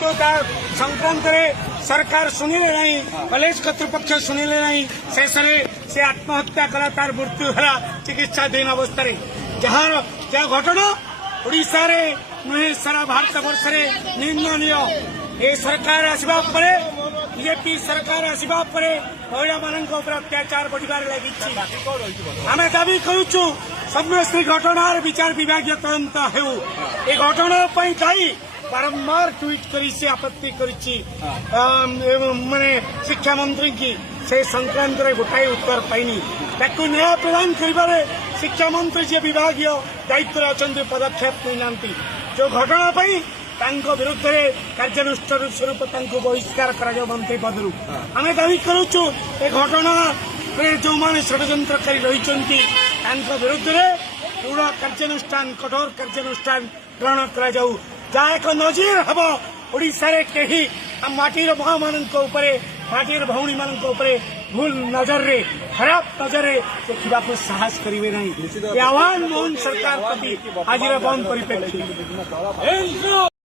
किंतु संक्रांत सरकार शुणिले ना कलेज कर्तृपक्ष शुणिले ना शेष से आत्महत्या कला तार मृत्यु है चिकित्साधीन अवस्था जार जहाँ घटना ओडिशा रे नुहे सारा भारत वर्ष निंदनीय ये सरकार आसवा बीजेपी सरकार आसवा महिला मान अत्याचार बढ़ार लगी आम दाबी करुचु समस्त घटनार विचार विभाग तदंत हो ये घटना दायी बारंबार ट्वीट करी से आपत्ति करी माने शिक्षा मंत्री की से संक्रांत गोटाए उत्तर पाइनी ताकू न्याय प्रदान कर शिक्षा मंत्री जी विभाग दायित्व अच्छा पदक्षेप नहीं जो घटना विरुद्ध में कार्यानुष्ठान स्वरूप बहिष्कार कर मंत्री पदरू आम दावी करुचु ए घटना जो मैंने षड्यंत्रकारी रही विरुद्ध में पूरा कार्यानुष्ठान कठोर कार्यानुष्ठान ग्रहण कर जहाँ एक नजीर हम ओडिशा रे कहीं माटीर माँ मान माटीर भौणी मान भूल नजर रे खराब नजर रे देखा साहस करेंगे नहीं आह्वान मोहन सरकार प्रति आज बंद परिप्रेक्षी।